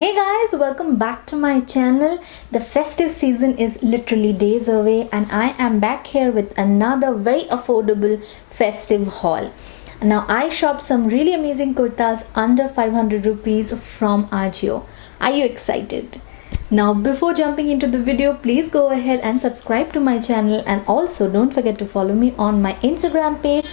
Hey guys, welcome back to my channel. The festive season is literally days away and I am back here with another very affordable festive haul. Now I shopped some really amazing kurtas under 500 rupees from AJIO. Are you excited? Now before jumping into the video, please go ahead and subscribe to my channel and also don't forget to follow me on my Instagram page.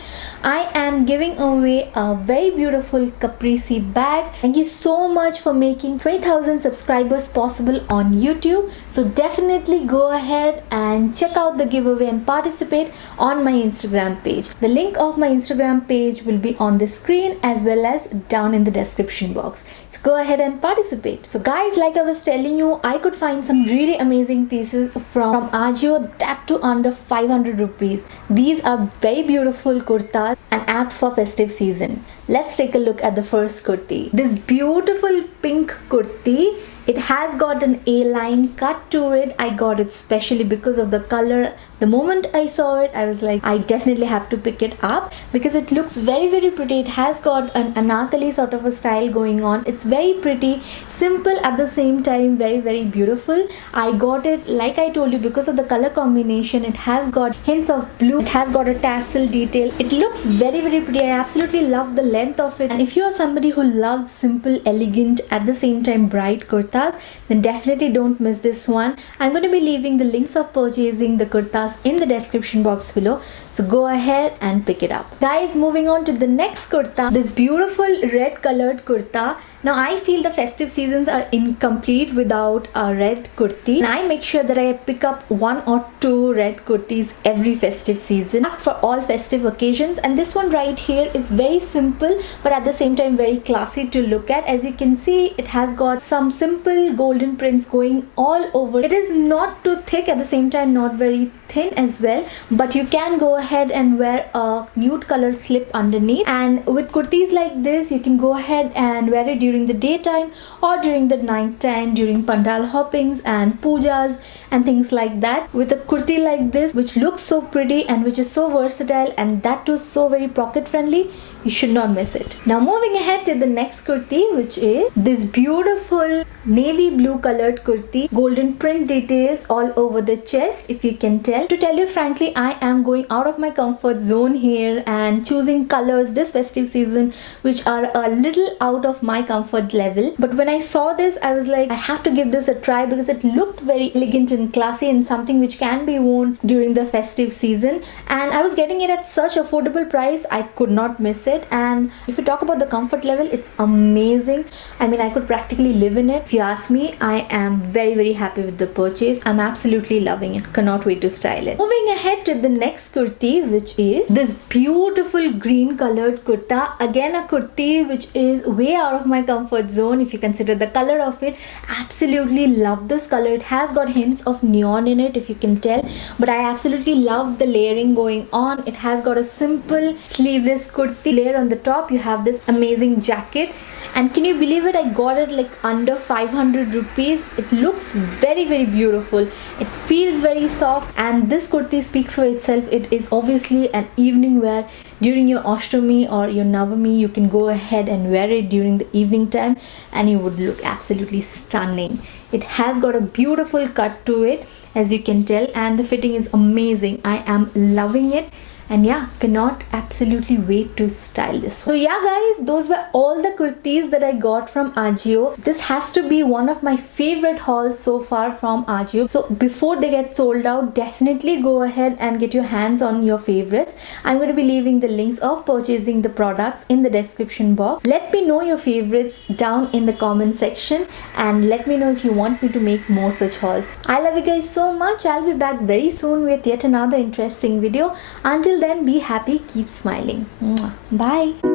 I am giving away a very beautiful caprice bag. Thank you so much for making 20,000 subscribers possible on YouTube. So definitely go ahead and check out the giveaway and participate on my Instagram page. The link of my Instagram page will be on the screen as well as down in the description box. So go ahead and participate. So guys, like I was telling you, I could find some really amazing pieces from AJIO, that too under 500 rupees. These are very beautiful kurtas and apt for festive season. Let's take a look at the first kurti. This beautiful pink kurti, it has got an A-line cut to it. I got it specially because of the color. The moment I saw it, I was like, I definitely have to pick it up because it looks very pretty. It has got an anarkali sort of a style going on. It's very pretty, simple at the same time, very beautiful. I got it, like I told you, because of the color combination. It has got hints of blue. It has got a tassel detail. It looks very pretty. I absolutely love the length of it. And if you are somebody who loves simple, elegant, at the same time bright kurtas, then definitely don't miss this one. I'm going to be leaving the links of purchasing the kurtas in the description box below, so go ahead and pick it up. Guys, moving on to the next kurta, this beautiful red colored kurta. Now I feel the festive seasons are incomplete without a red kurti, and I make sure that I pick up one or two red kurtis every festive season for all festive occasions. And this one right here is very simple but at the same time very classy to look at. As you can see, it has got some simple golden prints going all over. It is not too thick, at the same time not very thin as well, but you can go ahead and wear a nude color slip underneath. And with kurtis like this, you can go ahead and wear it during the daytime or during the night time, during pandal hoppings and pujas and things like that. With a kurti like this, which looks so pretty and which is so versatile and that too so very pocket friendly, you should not miss it. Now moving ahead to the next kurti, which is this beautiful navy blue colored kurti, golden print details all over the chest, if you can tell. To tell you frankly, I am going out of my comfort zone here and choosing colors this festive season which are a little out of my comfort level. But when I saw this, I was like, I have to give this a try because it looked very elegant and classy and something which can be worn during the festive season. And I was getting it at such affordable price, I could not miss it. And if you talk about the comfort level, it's amazing. I mean, I could practically live in it. If you ask me, I am very happy with the purchase. I'm absolutely loving it. Cannot wait to style it. Moving ahead to the next kurti, which is this beautiful green colored kurta. Again, a kurti which is way out of my comfort zone if you consider the color of it. Absolutely love this color. It has got hints of neon in it, if you can tell, but I absolutely love the layering going on. It has got a simple sleeveless kurti layer on the top. You have this amazing jacket, and can you believe it, I got it like under 500 rupees. It looks very beautiful. It feels very soft, and this kurti speaks for itself. It is obviously an evening wear. During your Ashtami or your Navami, you can go ahead and wear it during the evening time and you would look absolutely stunning. It has got a beautiful cut to it, as you can tell, and the fitting is amazing. I am loving it. And yeah, cannot absolutely wait to style this one. So yeah guys, those were all the kurtis that I got from AJIO. This has to be one of my favorite hauls so far from AJIO. So before they get sold out, definitely go ahead and get your hands on your favorites. I'm going to be leaving the links of purchasing the products in the description box. Let me know your favorites down in the comment section and let me know if you want me to make more such hauls. I love you guys so much. I'll be back very soon with yet another interesting video. Until then, be happy, keep smiling. Bye.